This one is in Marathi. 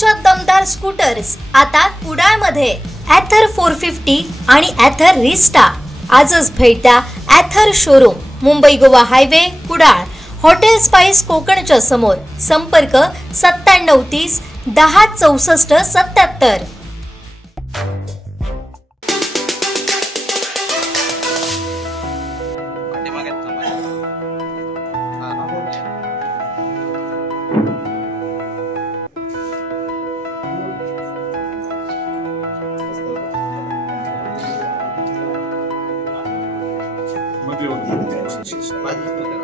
टेम्पोच्या दमदार स्कूटर्स आता कुडाळमध्ये ॲथर 450 आणि ॲथर रिस्टा। आजच भेट द्या Ather showroom, Mumbai Goa highway, Kudal, hotel spice कोकणच्या समोर। संपर्क 9730 10 64 77। मध्ये